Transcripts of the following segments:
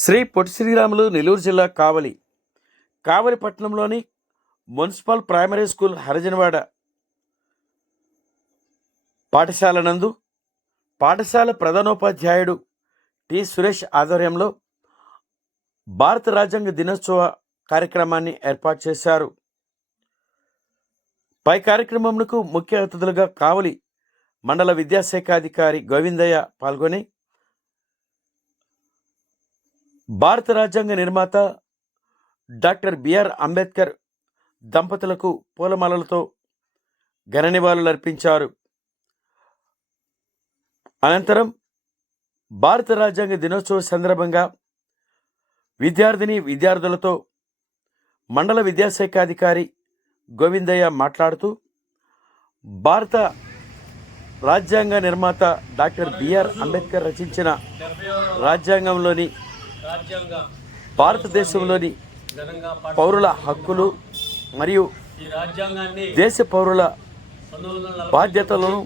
శ్రీ పొట్టి శ్రీరాములు నెల్లూరు జిల్లా కావలి పట్టణంలోని municipal primary school Harijanawada పాఠశాల నందు పాఠశాల ప్రధానోపాధ్యాయుడు టి సురేష్ ఆధ్వర్యంలో భారత రాజ్యాంగ దినోత్సవ కార్యక్రమాన్ని ఏర్పాటు చేశారు. పై కార్యక్రమంకు ముఖ్య అతిథులుగా కావలి మండల విద్యాశాఖ అధికారి గోవిందయ్య పాల్గొని భారత రాజ్యాంగ నిర్మాత డాక్టర్ బిఆర్ అంబేద్కర్ దంపతులకు పూలమాలలతో ఘన నివాళులర్పించారు. అనంతరం భారత రాజ్యాంగ దినోత్సవ సందర్భంగా విద్యార్థులతో మండల విద్యాశాఖ అధికారి గోవిందయ్య మాట్లాడుతూ భారత రాజ్యాంగ నిర్మాత డాక్టర్ బిఆర్ అంబేద్కర్ రచించిన రాజ్యాంగంలోని భారతదేశంలోని పౌరుల హక్కులు మరియు దేశ పౌరుల బాధ్యతలను,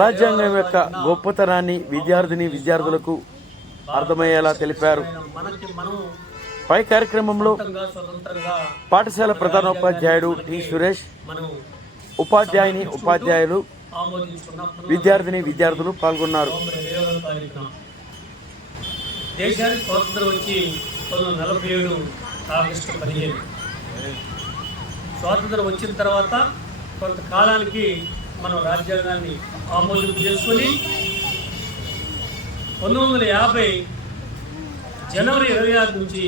రాజ్యాంగం యొక్క గొప్పతనాన్ని విద్యార్థులకు అర్థమయ్యేలా తెలిపారు. పై కార్యక్రమంలో పాఠశాల ప్రధానోపాధ్యాయుడు టి సురేష్, ఉపాధ్యాయులు, విద్యార్థులు పాల్గొన్నారు. దేశానికి స్వాతంత్రం వచ్చి 1947 ఆగస్టు 15. స్వాతంత్రం వచ్చిన తర్వాత కొంతకాలానికి మనం రాజ్యాంగాన్ని ఆమోదం చేసుకుని 1950 జనవరి 26 నుంచి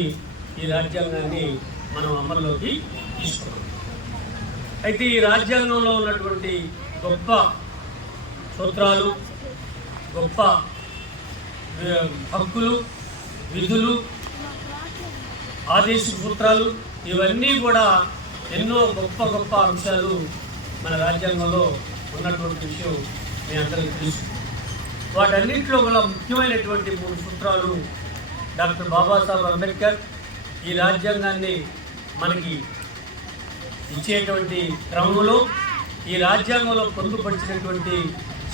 ఈ రాజ్యాంగాన్ని మనం అమల్లోకి తీసుకున్నాం. అయితే ఈ రాజ్యాంగంలో ఉన్నటువంటి గొప్ప సూత్రాలు, గొప్ప హక్కులు, విధులు, ఆదేశ సూత్రాలు, ఇవన్నీ కూడా ఎన్నో గొప్ప అంశాలు మన రాజ్యాంగంలో ఉన్నటువంటి విషయం మీ అందరికీ తెలుసు. వాటన్నింటిలో గల ముఖ్యమైనటువంటి 3 సూత్రాలు డాక్టర్ బాబాసాహెబ్ అంబేద్కర్ ఈ రాజ్యాంగాన్ని మనకి ఇచ్చేటువంటి క్రమంలో ఈ రాజ్యాంగంలో పొందుపరిచినటువంటి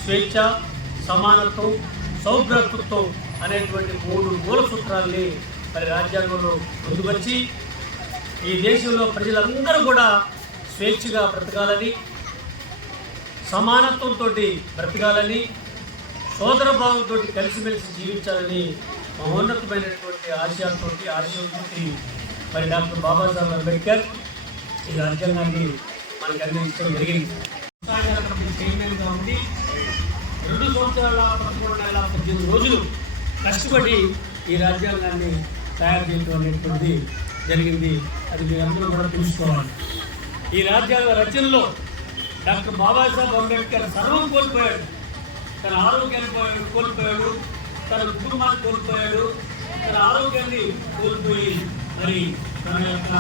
స్వేచ్ఛ, సమానత్వం, సౌభ్రాతృత్వం అనేటువంటి 3 మూల సూత్రాలని మరి రాజ్యాంగంలో పొందుపరిచి ఈ దేశంలో ప్రజలందరూ కూడా స్వేచ్ఛగా బ్రతకాలని, సమానత్వంతో బ్రతకాలని, సోదర భావంతో కలిసిమెలిసి జీవించాలని మహోన్నతమైనటువంటి ఆశయంతో మరి డాక్టర్ బాబాసాహెబ్ అంబేద్కర్ ఈ రాజ్యాంగాన్ని మనకు అందించడం జరిగింది. చైర్మన్గా ఉండి 2 సంవత్సరాల 11 నెలల 18 రోజులు కష్టపడి ఈ రాజ్యాంగాన్ని తయారు చేయడం అనేటువంటిది జరిగింది. అది మీరందరూ కూడా తెలుసుకోవాలి. ఈ రాజ్యాంగ రచనలో డాక్టర్ బాబాసాహెబ్ అంబేద్కర్ సర్వం కోల్పోయాడు. తన ఆరోగ్యాన్ని కోల్పోయాడు, తన కుటుంబాన్ని కోల్పోయాడు, తన ఆరోగ్యాన్ని కోల్పోయి మరి తన యొక్క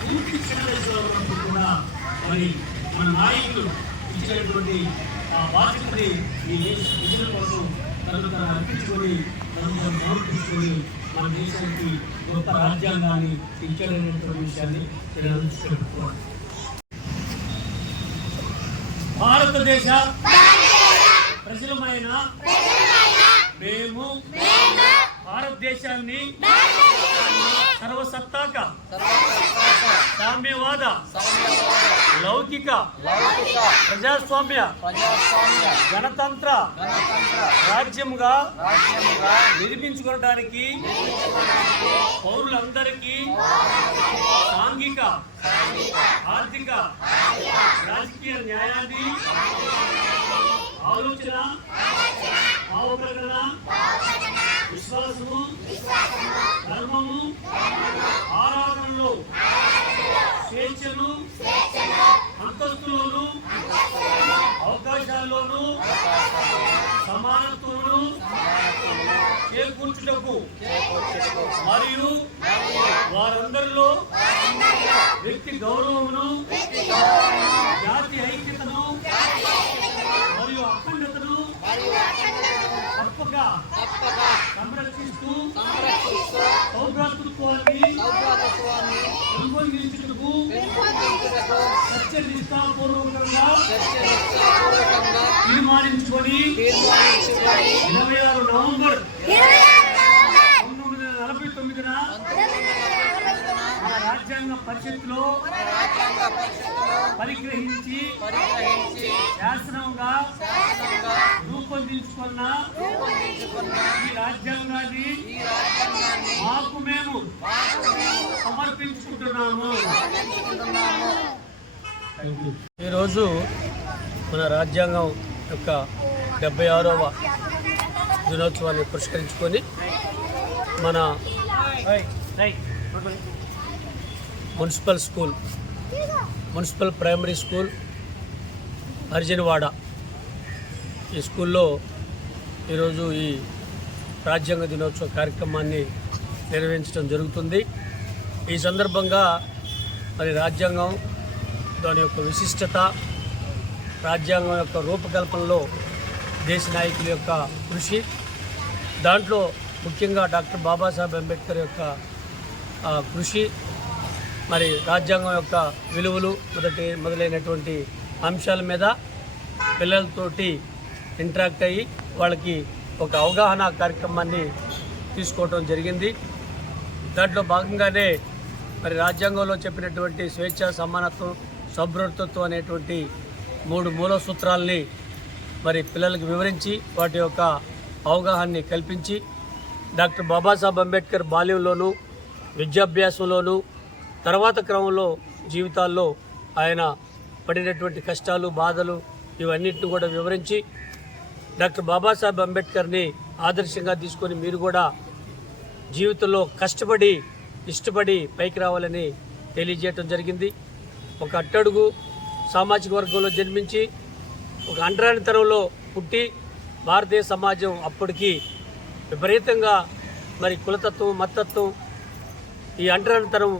పూర్తి చిన్నదశలో కూడా మరి మన నాయకులు ఇచ్చినటువంటి బాధ్యతని ఈ దేశ విజయం కోసం తనను అర్పించుకొని సమర్పించుకొని మన దేశానికి గొప్ప రాజ్యాంగాన్ని ఇచ్చాడనేటువంటి విషయాన్ని తెలుసుకోవాలి. భారతదేశ ప్రజలమైన మేము భారతదేశాన్ని సర్వసత్తాక, సామ్యవాద, లౌకిక, ప్రజాస్వామ్య, గణతంత్ర రాజ్యంగా నిర్మించుకోవడానికి పౌరులందరికీ సాంఘిక, ఆర్థిక, రాజకీయ న్యాయాన్ని, ఆలోచన, అవగాహన, విశ్వాసము, ధర్మము, ఆరాధనలో స్వేచ్ఛను, అంతస్తులోను, అవకాశాల్లోనూ సమానత్వమును చేకూర్చుటకు మరియు వారందరిలో వ్యక్తి గౌరవమును, జాతి ఐక్యతను మరియు అఖండతను తప్పక సంరక్షిస్తూ సౌభ్రాతృత్వాన్ని పెంపొందించుటకు సత్యనిష్టాపూర్వకంగా తీర్మానించుకొని 26 నవంబర్ పరిషత్తులో పరిగ్రహించి శాసనంగా రూపొందించుకున్న ఈ రాజ్యాంగాన్ని మాకు మేము సమర్పించుకుంటున్నాము. ఈరోజు మన రాజ్యాంగం యొక్క 76వ దినోత్సవాన్ని పురస్కరించుకొని మన మున్సిపల్ ప్రైమరీ స్కూల్ అర్జునవాడ ఈ స్కూల్లో ఈరోజు ఈ రాజ్యాంగ దినోత్సవ కార్యక్రమాన్ని నిర్వహించడం జరుగుతుంది. ఈ సందర్భంగా మరి రాజ్యాంగం దాని యొక్క విశిష్టత, రాజ్యాంగం యొక్క రూపకల్పనలో దేశ నాయకుల యొక్క కృషి, దాంట్లో ముఖ్యంగా డాక్టర్ బాబాసాహెబ్ అంబేద్కర్ యొక్క కృషి, మరి రాజ్యాంగం యొక్క విలువలు మొదలైనటువంటి అంశాల మీద పిల్లలతోటి ఇంటరాక్ట్ అయ్యి వాళ్ళకి ఒక అవగాహన కార్యక్రమాన్ని తీసుకోవడం జరిగింది. దాంట్లో భాగంగానే మరి రాజ్యాంగంలో చెప్పినటువంటి స్వేచ్ఛ, సమానత్వం, సౌభ్రతత్వం అనేటువంటి 3 మూల సూత్రాలని మరి పిల్లలకు వివరించి వాటి యొక్క అవగాహనని కల్పించి డాక్టర్ బాబాసాహెబ్ అంబేద్కర్ బాల్యంలోనూ విద్యాభ్యాసంలోనూ తర్వాత క్రమంలో జీవితాల్లో ఆయన పడినటువంటి కష్టాలు, బాధలు ఇవన్నిటిని కూడా వివరించి డాక్టర్ బాబాసాహెబ్ అంబేద్కర్ని ఆదర్శంగా తీసుకొని మీరు కూడా జీవితంలో కష్టపడి ఇష్టపడి పైకి రావాలని తెలియజేయటం జరిగింది. ఒక అట్టడుగు సామాజిక వర్గంలో జన్మించి ఒక అంటరానితనంలో పుట్టి భారతీయ సమాజం అప్పటికి విపరీతంగా మరి కులతత్వం, మతత్వం, ఈ అంటరానితనం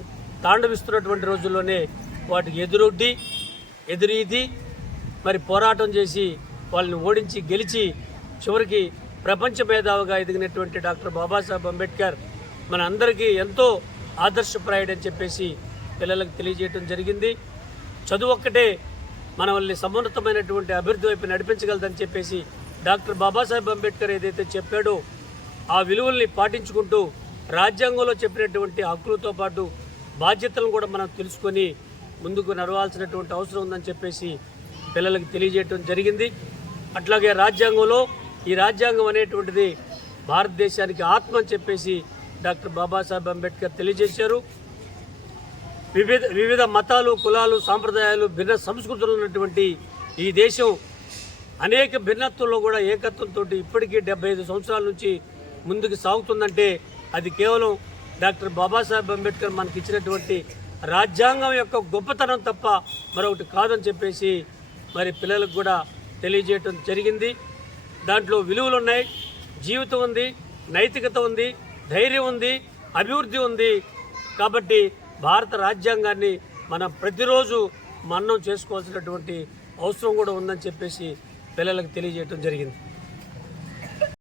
తాండవిస్తున్నటువంటి రోజుల్లోనే వాటికి ఎదురీది మరి పోరాటం చేసి వాళ్ళని ఓడించి గెలిచి చివరికి ప్రపంచ మేధావిగా ఎదిగినటువంటి డాక్టర్ బాబాసాహెబ్ అంబేద్కర్ మన అందరికీ ఎంతో ఆదర్శప్రాయుడని చెప్పేసి పిల్లలకు తెలియజేయడం జరిగింది. చదువు ఒక్కటే మనల్ని సమున్నతమైనటువంటి అభివృద్ధి వైపు నడిపించగలదని చెప్పేసి డాక్టర్ బాబాసాహెబ్ అంబేద్కర్ ఏదైతే చెప్పాడో ఆ విలువల్ని పాటించుకుంటూ రాజ్యాంగంలో చెప్పినటువంటి హక్కులతో పాటు బాధ్యతలను కూడా మనం తెలుసుకొని ముందుకు నడవాల్సినటువంటి అవసరం ఉందని చెప్పేసి పిల్లలకు తెలియజేయడం జరిగింది. అట్లాగే రాజ్యాంగంలో ఈ రాజ్యాంగం అనేటువంటిది భారతదేశానికి ఆత్మ అని చెప్పేసి డాక్టర్ బాబాసాహెబ్ అంబేద్కర్ తెలియజేశారు. వివిధ మతాలు, కులాలు, సాంప్రదాయాలు, భిన్న సంస్కృతులు ఉన్నటువంటి ఈ దేశం అనేక భిన్నత్వంలో కూడా ఏకత్వంతో ఇప్పటికీ 75 సంవత్సరాల నుంచి ముందుకు సాగుతుందంటే అది కేవలం డాక్టర్ బాబాసాహెబ్ అంబేద్కర్ మనకి ఇచ్చినటువంటి రాజ్యాంగం యొక్క గొప్పతనం తప్ప మరొకటి కాదని చెప్పేసి మరి పిల్లలకు కూడా తెలియజేయటం జరిగింది. దాంట్లో విలువలు ఉన్నాయి, జీవితం ఉంది, నైతికత ఉంది, ధైర్యం ఉంది, అభివృద్ధి ఉంది. కాబట్టి భారత రాజ్యాంగాన్ని మనం ప్రతిరోజు మననం చేసుకోవాల్సినటువంటి అవసరం కూడా ఉందని చెప్పేసి పిల్లలకు తెలియజేయటం జరిగింది.